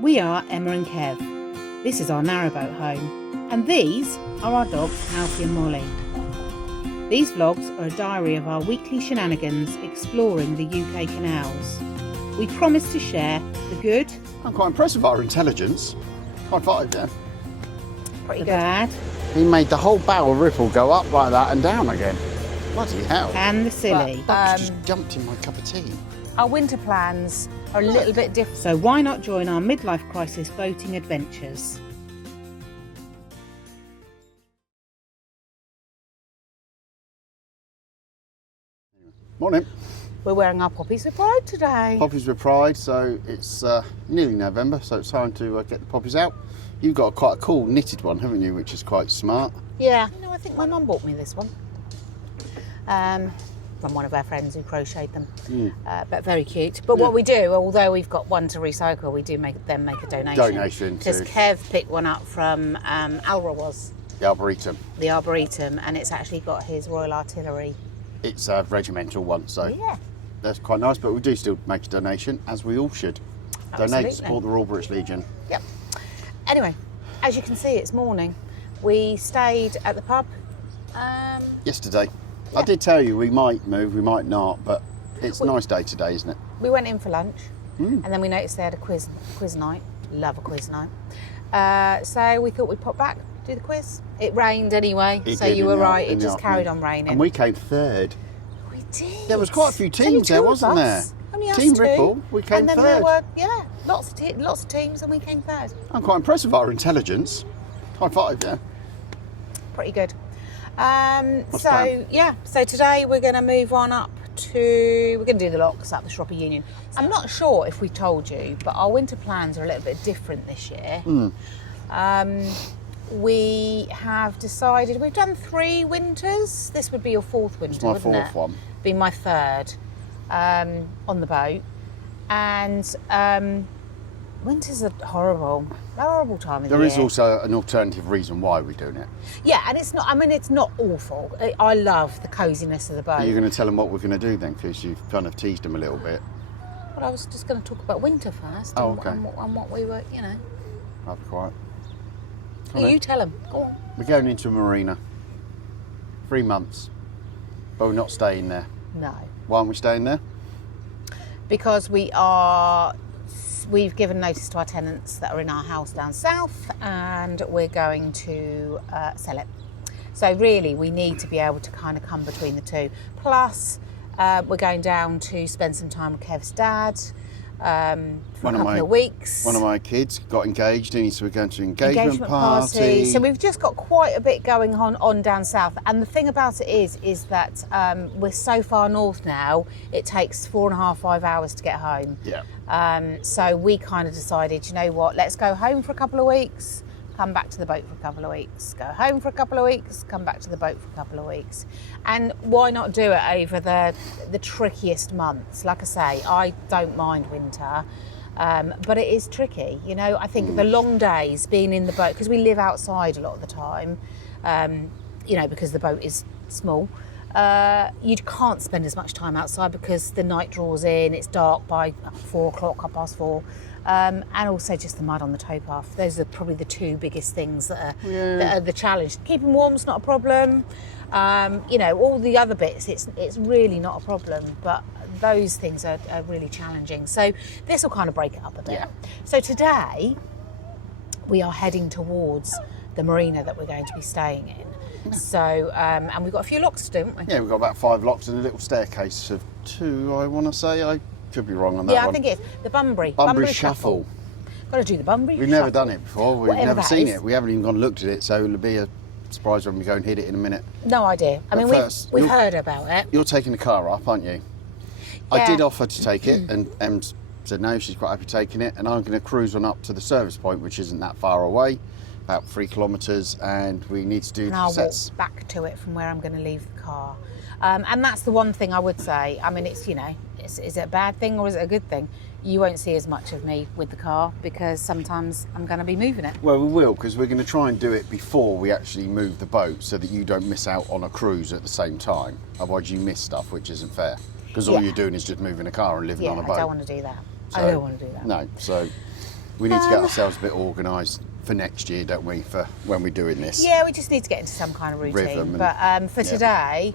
We are Emma and Kev. This is our narrowboat home, and these are our dogs Alfie and Molly. These vlogs are a diary of our weekly shenanigans exploring the UK canals. We promise to share the good. I'm quite impressed with our intelligence. High five, yeah. Pretty good. Bad. He made the whole bow of Ripple go up like that and down again. Bloody hell. And the silly. Bugs just jumped in my cup of tea. Our winter plans are a little bit different. So why not join our midlife crisis boating adventures? Morning. We're wearing our poppies with pride today. Poppies with pride, so it's nearly November, so it's time to get the poppies out. You've got quite a cool knitted one, haven't you, which is quite smart. Yeah. You know, I think my mum bought me this one. From one of our friends who crocheted them. But very cute. But what we do, although we've got one to recycle, we do make a donation. Because Kev picked one up from Alra The Arboretum. The Arboretum, and it's actually got his Royal Artillery. It's a regimental one, so yeah, that's quite nice, but we do still make a donation, as we all should. Absolutely. Donate, support the Royal British Legion. Yep. Anyway, as you can see, it's morning. We stayed at the pub. Yesterday. Yeah. I did tell you we might move, we might not, but it's a nice day today, isn't it? We went in for lunch, and then we noticed they had a quiz night. Love a quiz night. So we thought we'd pop back, do the quiz. It rained anyway, so you were right. It just carried on raining. And we came third. We did. There was quite a few teams there, wasn't there? Only us Team two. Ripple, we came and then third. there were lots of teams, and we came third. I'm quite impressed with our intelligence. High five, yeah. Pretty good. What's the plan? So today we're going to move on up to, we're going to do the locks up the Shropper Union. I'm not sure if we told you, but our winter plans are a little bit different this year. We have decided, we've done 3 winters. This would be your 4th winter, It's my wouldn't it? 4th one. Be my 3rd on the boat. And winter's a horrible time of the year. There is also an alternative reason why we're doing it. Yeah, and it's not awful. I love the coziness of the boat. Are you going to tell them what we're going to do then? Because you've kind of teased them a little bit. But I was just going to talk about winter first. Oh, okay. And what we were, I'll be quiet. You tell them. Go on. We're going into a marina. 3 months. But we're not staying there. No. Why aren't we staying there? Because we've given notice to our tenants that are in our house down south, and we're going to sell it. So really, we need to be able to kind of come between the two. Plus, we're going down to spend some time with Kev's dad for a couple of weeks. One of my kids got engaged, and so we're going to an engagement party. So we've just got quite a bit going on down south. And the thing about it is that we're so far north now, it takes 4.5, 5 hours to get home. Yeah. So we kind of decided, you know what, let's go home for a couple of weeks, come back to the boat for a couple of weeks, go home for a couple of weeks, come back to the boat for a couple of weeks. And why not do it over the trickiest months? Like I say, I don't mind winter, but it is tricky. I think the long days being in the boat, because we live outside a lot of the time, because the boat is small, you can't spend as much time outside because the night draws in, it's dark by 4 o'clock, 4:30. And also just the mud on the towpath. Those are probably the 2 biggest things that are the challenge. Keeping warm's not a problem. All the other bits, it's really not a problem. But those things are really challenging. So this will kind of break it up a bit. Yeah. So today we are heading towards the marina that we're going to be staying in. Yeah. So and we've got a few locks to do, haven't we? Yeah, we've got about 5 locks and a little staircase of 2. I want to say. I could be wrong on that one. Yeah, I think it's the Bunbury Shuffle. Got to do the Bunbury. We've never done it before. We've Whatever never seen is. it. We haven't even gone and looked at it, so it'll be a surprise when we go and hit it in a minute. No idea. We've heard about it. You're taking the car up, aren't you? Yeah. I did offer to take it, and Em said no, she's quite happy taking it, and I'm going to cruise on up to the service point, which isn't that far away, about 3 kilometres, and we need to do and the I'll sets. walk back to it from where I'm going to leave the car. And that's the one thing I would say. I mean, it's, is it a bad thing or is it a good thing? You won't see as much of me with the car because sometimes I'm going to be moving it. Well, we will, because we're going to try and do it before we actually move the boat so that you don't miss out on a cruise at the same time. Otherwise you miss stuff, which isn't fair. Because all you're doing is just moving a car and living on a boat. I don't want to do that. I don't want to do that. No, so We need to get ourselves a bit organised for next year, don't we, for when we're doing this. Yeah, we just need to get into some kind of routine. Rhythm But for today,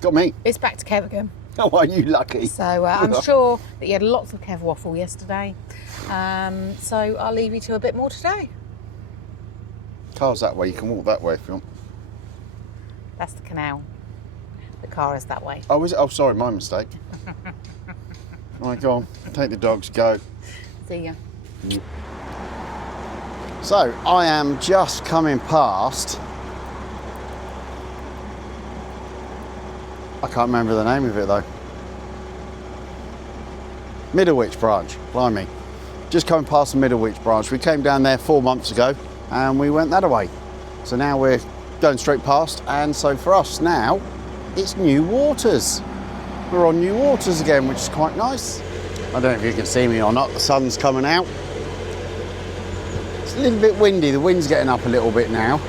Got me. it's back to Kev again. Oh, are you lucky? So I'm sure that you had lots of Kev waffle yesterday. So I'll leave you to a bit more today. Car's that way, you can walk that way if you want. That's the canal. The car is that way. Oh, is it? Oh, sorry, my mistake. Right, go on, take the dogs, go. See ya. So, I am just coming past, I can't remember the name of it though. Middlewich branch, blimey. Just coming past the Middlewich branch. We came down there 4 months ago and we went that way. So now we're going straight past, and so for us now, it's new waters. We're on new waters again, which is quite nice. I don't know if you can see me or not, the sun's coming out. It's a little bit windy, the wind's getting up a little bit now.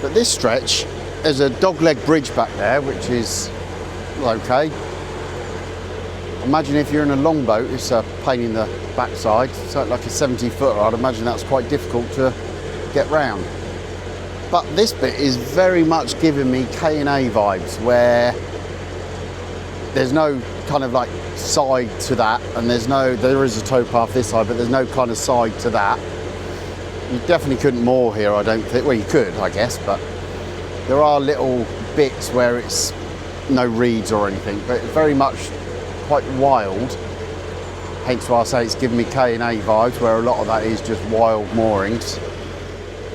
But this stretch, there's a dogleg bridge back there, which is okay. Imagine if you're in a longboat, it's a pain in the backside. It's like a 70-footer, I'd imagine that's quite difficult to get round. But this bit is very much giving me K&A vibes, where there's no kind of like side to that, and there is a towpath this side, but there's no kind of side to that. You definitely couldn't moor here, I don't think. Well, you could, I guess, but there are little bits where it's no reeds or anything, but it's very much quite wild. Hence why I say it's giving me K&A vibes, where a lot of that is just wild moorings.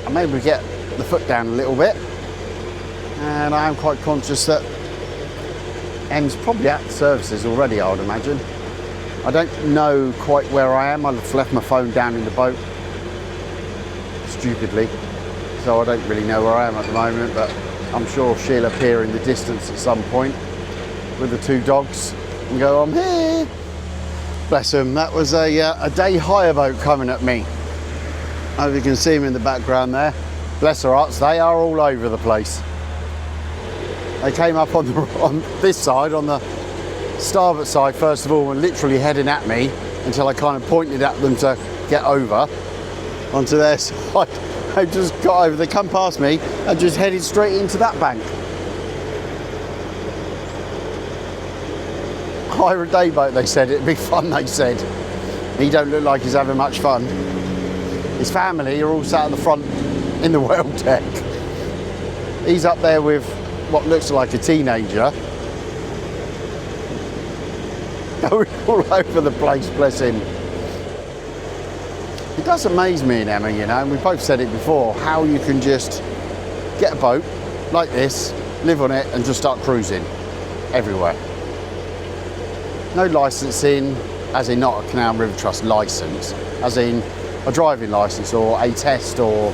And maybe we get the foot down a little bit, and I am quite conscious that Em's probably at the services already, I would imagine. I don't know quite where I am. I've left my phone down in the boat, stupidly, so I don't really know where I am at the moment, but I'm sure she'll appear in the distance at some point with the two dogs and go, I'm here. Bless them. That was a day hire boat coming at me. I hope you can see them in the background there. Bless their hearts, they are all over the place. They came up on this side, on the starboard side first of all, and literally heading at me until I kind of pointed at them to get over onto their side. They just got over, they come past me and just headed straight into that bank. Hire a day boat, they said, it'd be fun, they said. He don't look like he's having much fun. His family are all sat at the front in the whale deck. He's up there with what looks like a teenager. Going all over the place, bless him. It does amaze me and Emma, you know, and we both said it before, how you can just get a boat like this, live on it and just start cruising everywhere. No licensing, as in not a Canal and River Trust licence, as in a driving licence or a test, or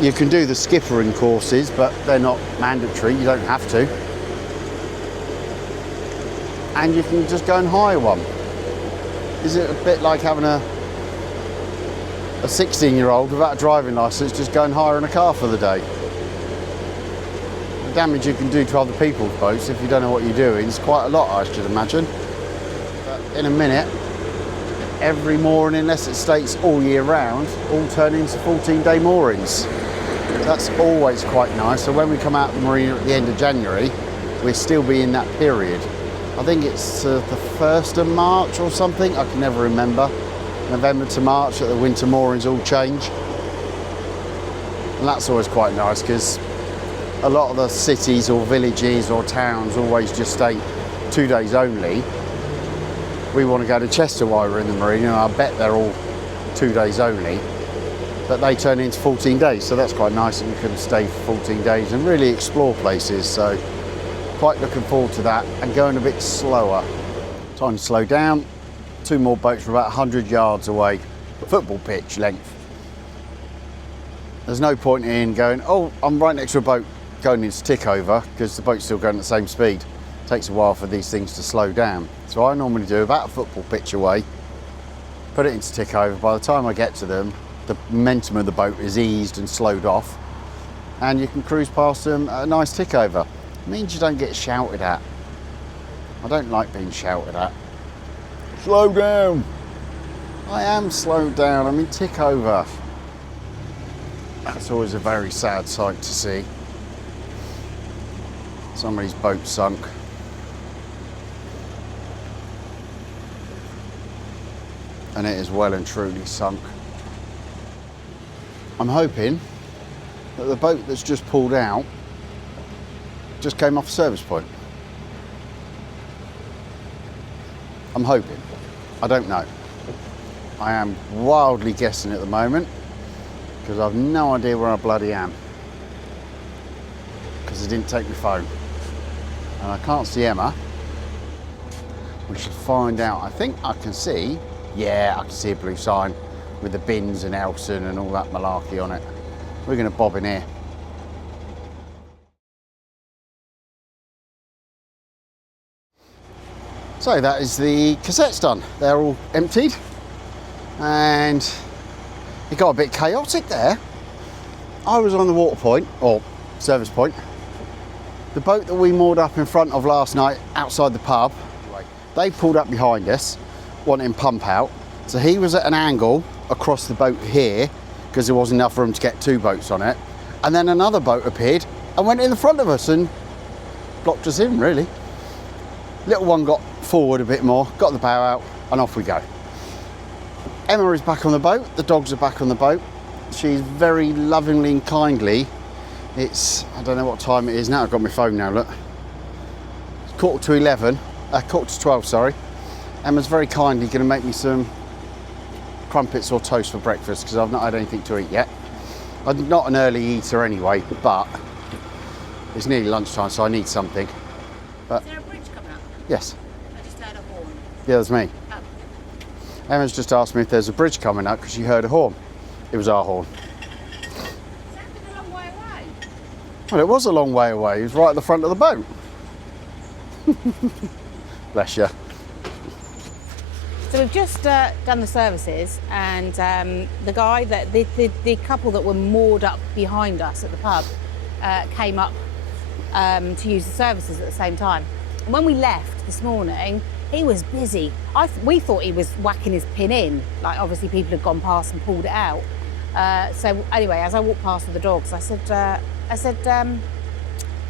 you can do the skippering courses, but they're not mandatory, you don't have to. And you can just go and hire one. Is it a bit like having a 16-year-old without a driving licence just go and hiring a car for the day? The damage you can do to other people's boats if you don't know what you're doing is quite a lot, I should imagine. But in a minute, every mooring, unless it states all year round, all turn into 14-day moorings. That's always quite nice. So when we come out of the marina at the end of January, we'll still be in that period. I think it's the 1st of March or something, I can never remember. November to March that the winter moorings all change. And that's always quite nice, because a lot of the cities or villages or towns always just state 2 days only. We want to go to Chester while we're in the marina, and I bet they're all 2 days only. But they turn into 14 days, so that's quite nice, and you can stay for 14 days and really explore places. So quite looking forward to that, and going a bit slower. Time to slow down. 2 more boats from about 100 yards away, football pitch length. There's no point in going, oh, I'm right next to a boat going into tick over, because the boat's still going at the same speed. It takes a while for these things to slow down. So I normally do about a football pitch away, put it into tick over. By the time I get to them, the momentum of the boat is eased and slowed off, and you can cruise past them at a nice tick over. It means you don't get shouted at. I don't like being shouted at. Slow down. I am slowed down. I'm in tick over. That's always a very sad sight to see. Somebody's boat sunk. And it is well and truly sunk. I'm hoping that the boat that's just pulled out just came off a service point. I'm hoping. I don't know. I am wildly guessing at the moment because I've no idea where I bloody am because I didn't take my phone and I can't see Emma. We should find out. I think I can see, yeah, I can see a blue sign with the bins and Elson and all that malarkey on it. We're going to bob in here. So that is the cassettes done. They're all emptied and it got a bit chaotic there. I was on the water point, or service point. The boat that we moored up in front of last night outside the pub, they pulled up behind us, wanting pump out. So he was at an angle across the boat here because there wasn't enough room to get two boats on it. And then another boat appeared and went in the front of us and blocked us in, really. Little one got forward a bit more, got the bow out, and off we go. Emma is back on the boat, the dogs are back on the boat. She's very lovingly and kindly. It's, I don't know what time it is now, I've got my phone now, look. It's quarter to 12, sorry. Emma's very kindly going to make me some crumpets or toast for breakfast because I've not had anything to eat yet. I'm not an early eater anyway, but it's nearly lunchtime, so I need something. But, is there a bridge coming up? Yes. I just heard a horn. Yeah, that's me. Oh. Emma's just asked me if there's a bridge coming up because she heard a horn. It was our horn. Sounded a long way away. Well, it was a long way away. It was right at the front of the boat. Bless you. So we've just done the services, and the guy that the couple that were moored up behind us at the pub came up to use the services at the same time. And when we left this morning, he was busy. We thought he was whacking his pin in, like obviously people had gone past and pulled it out. So anyway, as I walked past with the dogs, I said,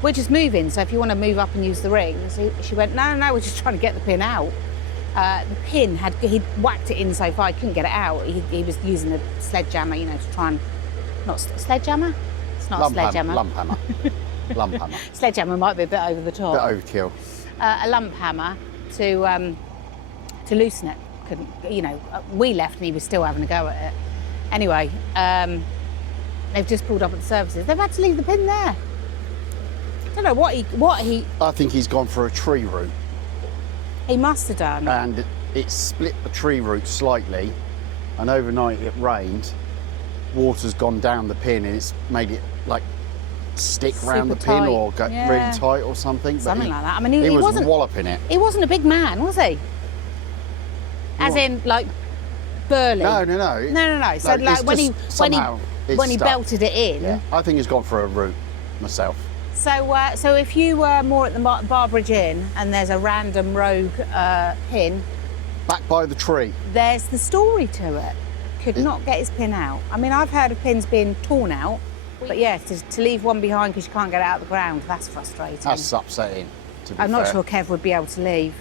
we're just moving, so if you want to move up and use the rings. She went, no, we're just trying to get the pin out. The pin he'd whacked it in so far he couldn't get it out. He was using a sledgehammer, you know, to try and, not sledgehammer? It's not a sledgehammer. Lump hammer. Lump hammer. Sledgehammer might be a bit over the top. Bit overkill. A lump hammer to loosen it. Couldn't, you know, we left and he was still having a go at it. Anyway, they've just pulled up at the services. They've had to leave the pin there. I don't know what he. I think he's gone for a tree route. He must have done. And it split the tree route slightly, and overnight it rained. Water's gone down the pin and it's made it like stick round the pin or go really tight or something. Something like that. I mean, he he was wasn't walloping it. He wasn't a big man, was he? As in, like, burly. No. No. So like when he belted it in. Yeah, I think he's gone for a route myself. So if you were more at the Barbridge Inn and there's a random rogue pin, back by the tree, there's the story to it. Could not get his pin out. I mean, I've heard of pins being torn out, but yeah, to leave one behind because you can't get it out of the ground, that's frustrating. That's upsetting, to be I'm not fair. sure Kev would be able to leave.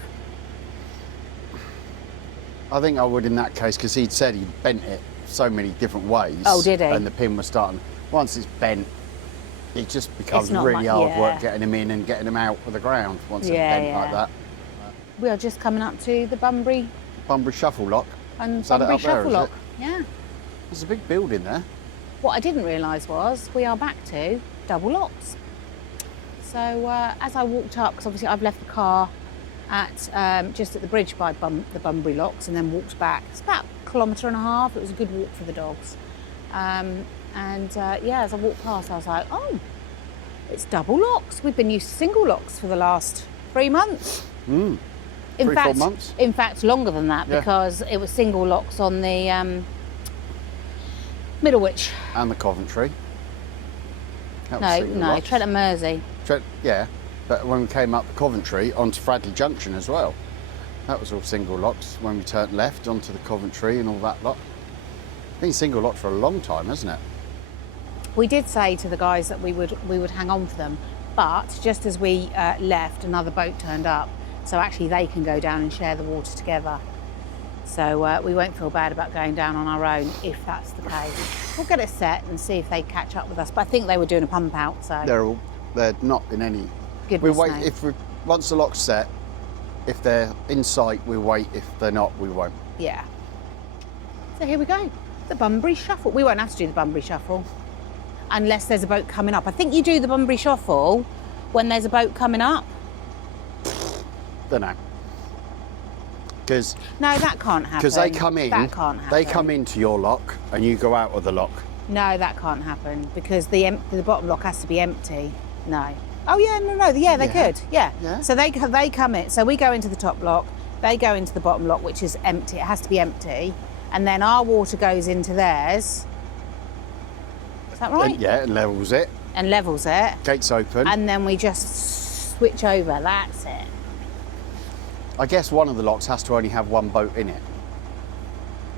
I think I would in that case because he'd said he'd bent it so many different ways. Oh, did he? And the pin was starting, once it's bent, it just becomes really hard work getting him in and getting him out of the ground once it's bent like that. We are just coming up to the Bunbury Shuffle Lock. And Bunbury Shuffle Lock. Yeah. There's a big building there. What I didn't realise was we are back to double locks. So as I walked up, because obviously I've left the car at just at the bridge by the Bunbury locks and then walked back. It's about a kilometre and a half. It was a good walk for the dogs. As I walked past, I was like, oh, it's double locks. We've been used to single locks for the last 3 months. Mm. 4 months? In fact, longer than that because it was single locks on the Middlewich. And the Coventry. No, Trent and Mersey. Yeah, but when we came up the Coventry onto Fradley Junction as well. That was all single locks when we turned left onto the Coventry and all that lot. Been single locked for a long time, hasn't it? We did say to the guys that we would hang on for them, but just as we left, another boat turned up, so actually they can go down and share the water together. So we won't feel bad about going down on our own if that's the case. We'll get it set and see if they catch up with us. But I think they were doing a pump out, so They're not in any. goodness We wait knows. if we once the lock's set. If they're in sight, we wait. If they're not, we won't. Yeah. So here we go. The Bunbury Shuffle. We won't have to do the Bunbury Shuffle unless there's a boat coming up. I think you do the Bunbury Shuffle when there's a boat coming up. Don't know. Because No, that can't happen. they come in. That can't happen. They come into your lock and you go out of the lock. No, that can't happen because the bottom lock has to be empty. No. Oh yeah, no, yeah, they Yeah. could. Yeah. Yeah. So they come in. So we go into the top lock. They go into the bottom lock, which is empty. It has to be empty, and then our water goes into theirs. Is that right? Yeah, and levels it. And levels it, Gates open. and then we just switch over. That's it. I guess one of the locks has to only have one boat in it.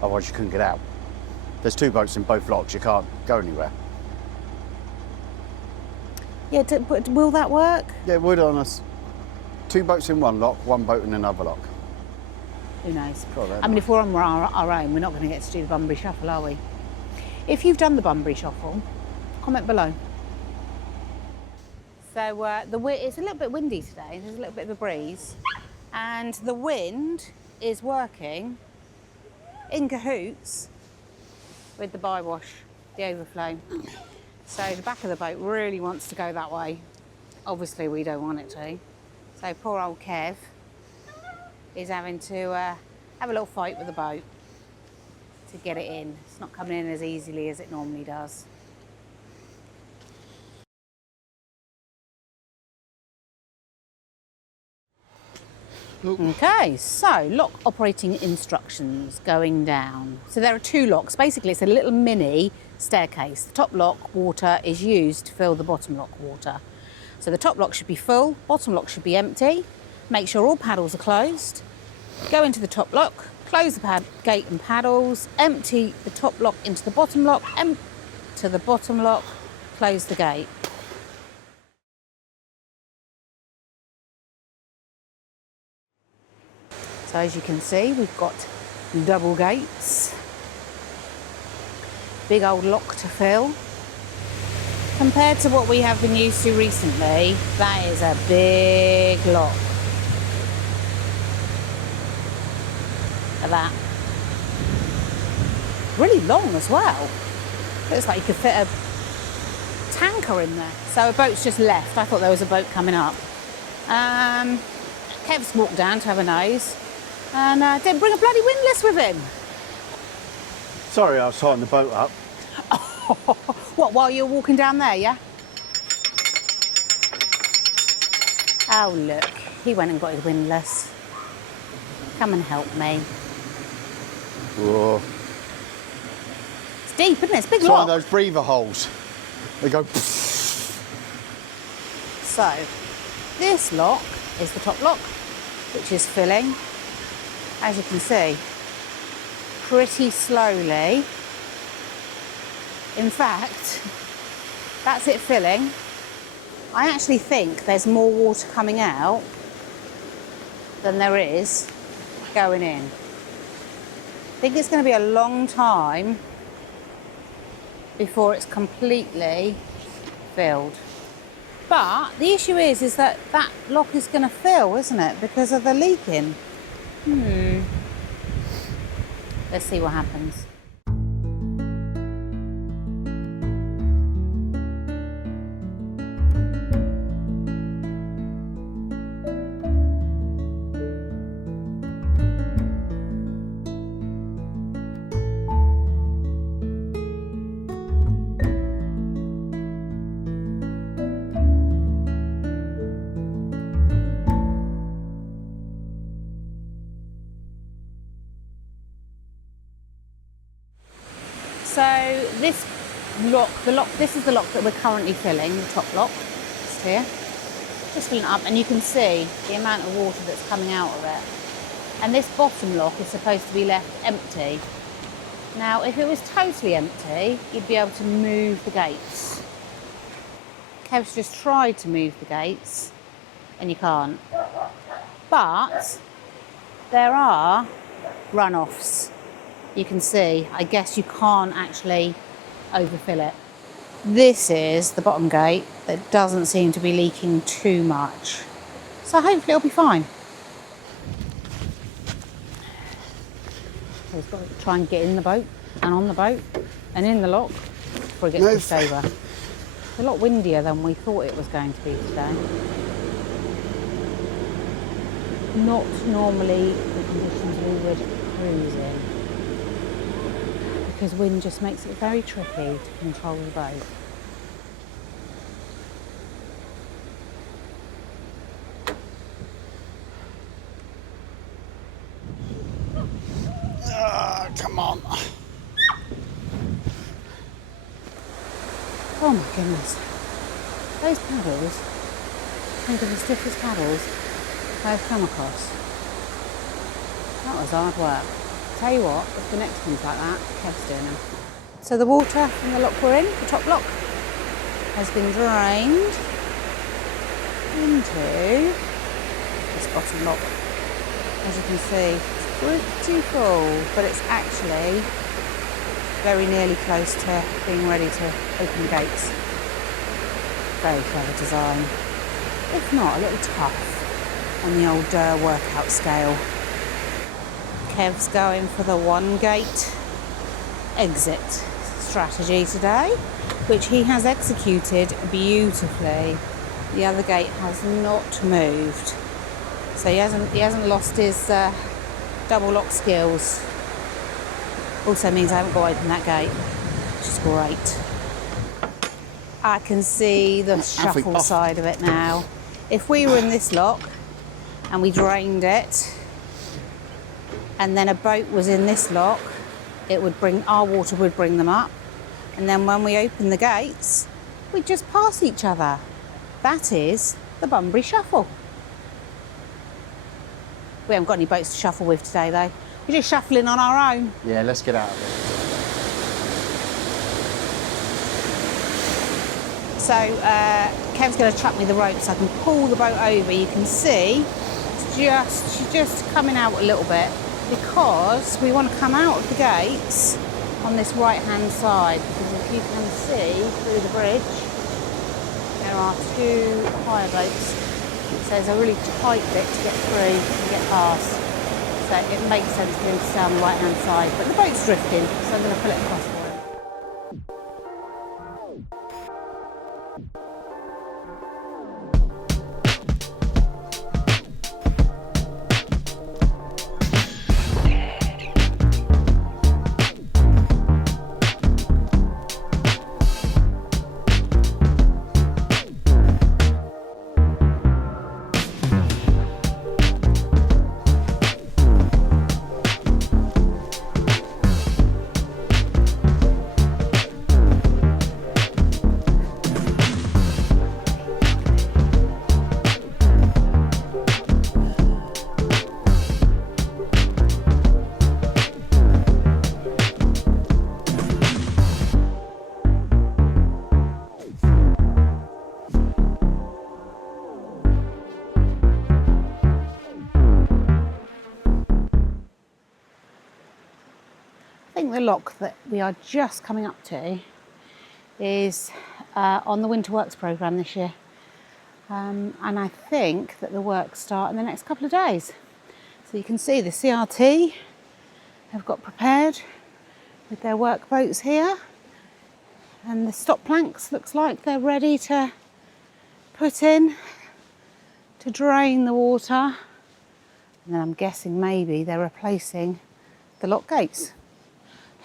Otherwise, you couldn't get out. There's two boats in both locks. You can't go anywhere. Yeah, but will that work? Yeah, it would on us. Two boats in one lock, one boat in another lock. Who knows? God, they're I mean, nice. if we're on our own, we're not going to get to do the Bunbury Shuffle, are we? If you've done the Bunbury Shuffle, comment below. So it's a little bit windy today. There's a little bit of a breeze, and the wind is working in cahoots with the bywash, the overflow. So the back of the boat really wants to go that way. Obviously, we don't want it to. So poor old Kev is having to have a little fight with the boat to get it in. It's not coming in as easily as it normally does. Okay, so lock operating instructions going down. So there are two locks. Basically, it's a little mini staircase. The top lock water is used to fill the bottom lock water. So the top lock should be full, bottom lock should be empty. Make sure all paddles are closed. Go into the top lock, close the gate and paddles, empty the top lock into the bottom lock, empty the bottom lock, close the gate. So as you can see, we've got double gates, big old lock to fill. Compared to what we have been used to recently, that is a big lock. Look at that. Really long as well. Looks like you could fit a tanker in there. So a boat's just left. I thought there was a boat coming up. Kev's walked down to have a nose and didn't bring a bloody windlass with him. Sorry, I was tying the boat up. What, while you were walking down there, yeah? Oh, look, he went and got his windlass. Come and help me. Whoa. It's deep, isn't it? It's a big It's one of lock. those breather holes. They go. So, this lock is the top lock, which is filling, as you can see, pretty slowly. In fact, that's it filling. I actually think there's more water coming out than there is going in. I think it's going to be a long time before it's completely filled. But the issue is that that lock is going to fill, isn't it? Because of the leaking. Let's see what happens. So this lock, this is the lock that we're currently filling, the top lock, just here. Just filling it up, and you can see the amount of water that's coming out of it. and this bottom lock is supposed to be left empty. Now, if it was totally empty, you'd be able to move the gates. Kev's just tried to move the gates, and you can't. But there are runoffs. You can see, I guess you can't actually overfill it. This is the bottom gate that doesn't seem to be leaking too much. So hopefully it'll be fine. So he's got to try and get in the boat and on the boat and in the lock before he gets pushed over. It's a lot windier than we thought it was going to be today. Not normally the conditions we would cruise in, because wind just makes it very tricky to control the boat. Come on. Oh my goodness. Those paddles, I think of the stiffest paddles I've come across. That was hard work. Tell you what, if the next one's like that, Kev's doing them. So the water from the lock we're in, the top lock, has been drained into this bottom lock. As you can see, it's pretty full, but it's actually very nearly close to being ready to open the gates. Very clever design. If not, a little tough on the old workout scale. Kev's going for the one gate exit strategy today, which he has executed beautifully. The other gate has not moved, so he hasn't lost his double lock skills. Also means I haven't got to open that gate, which is great. I can see the shuffle side of it now. If we were in this lock and we drained it, and then a boat was in this lock, it would bring, our water would bring them up, and then when we open the gates, we'd just pass each other. That is the Bunbury shuffle. We haven't got any boats to shuffle with today though. We're just shuffling on our own. Yeah, let's get out of it. So Kev's going to chuck me the rope so I can pull the boat over. You can see she's just coming out a little bit, because we want to come out of the gates on this right hand side, because if you can see through the bridge there are two hire boats, so there's a really tight bit to get through and get past. So it makes sense for him to stay on the right hand side, but the boat's drifting, so I'm going to pull it across for him. I think the lock that we are just coming up to is on the Winter Works programme this year. And I think that the works start in the next couple of days. So you can see the CRT have got prepared with their work boats here. And the stop planks looks like they're ready to put in to drain the water. And then I'm guessing maybe they're replacing the lock gates.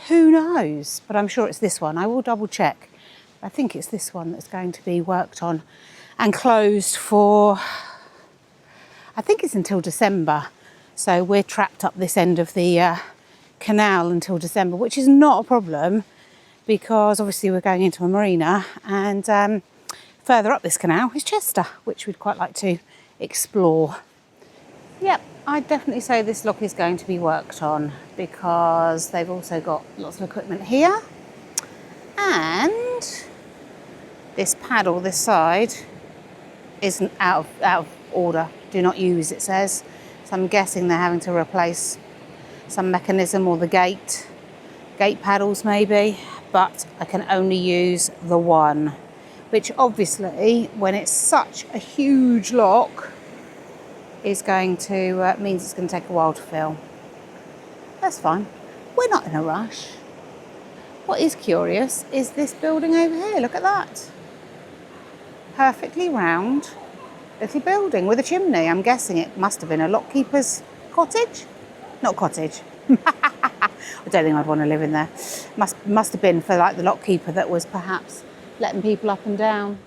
Who knows? But I'm sure it's this one. I will double check. I think it's this one that's going to be worked on and closed for, I think it's until December. So we're trapped up this end of the canal until December, which is not a problem, because obviously we're going into a marina, and further up this canal is Chester, which we'd quite like to explore. Yep, I'd definitely say this lock is going to be worked on because they've also got lots of equipment here. And this paddle, this side, isn't out of order. Do not use, it says. So I'm guessing they're having to replace some mechanism or the gate paddles maybe, but I can only use the one, which obviously, when it's such a huge lock, is going to means it's going to take a while to fill. That's fine. We're not in a rush. What is curious is this building over here. Look at that. Perfectly round little building with a chimney. I'm guessing it must have been a lockkeeper's cottage. Not cottage. I don't think I'd want to live in there. Must have been for like the lockkeeper that was perhaps letting people up and down.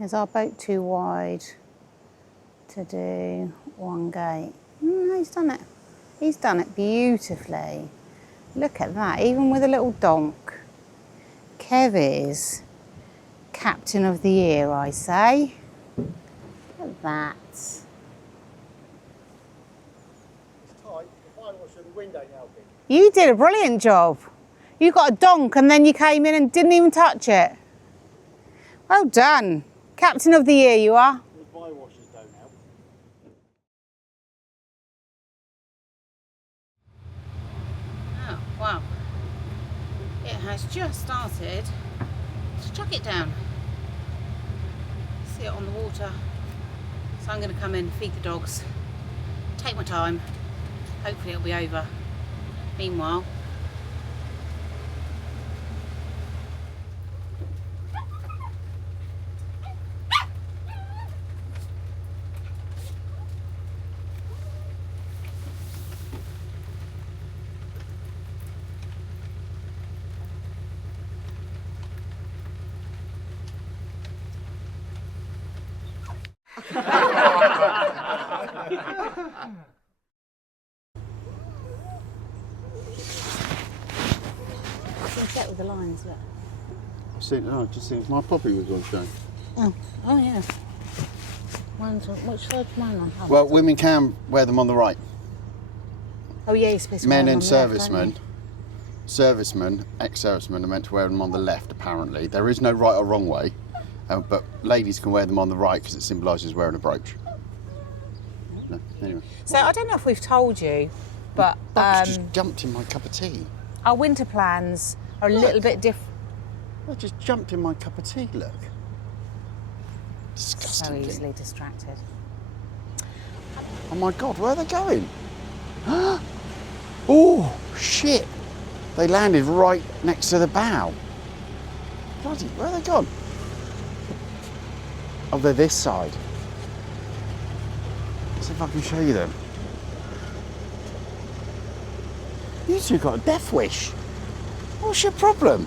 Is our boat too wide to do one gate? He's done it. He's done it beautifully. Look at that, even with a little donk. Kev is captain of the year, I say. Look at that. It's tight. The fire wash in the window now. You did a brilliant job. You got a donk and then you came in and didn't even touch it. Well done. Captain of the year you are. The fire washers don't help. Oh, wow. It has just started to chuck it down. See it on the water. So I'm going to come in, feed the dogs, take my time. Hopefully it'll be over. Meanwhile, set with the lines, look. I've just seen my puppy was on show. Oh yeah. Which side's mine on? Well, women can wear them on the right. Oh yeah, you're supposed to Men wear and them on the left, aren't servicemen, ex-servicemen are meant to wear them on the left, apparently. There is no right or wrong way, but ladies can wear them on the right because it symbolises wearing a brooch. No, anyway. So I don't know if we've told you, but Bugs just jumped in my cup of tea. our winter plans are a little bit different. I just jumped in my cup of tea, look. So Disgusting. easily distracted. Oh my God, where are they going? Oh, shit. They landed right next to the bow. Bloody, where are they gone? Oh, they're this side. Let's see if I can show you them. You two got a death wish. What's your problem?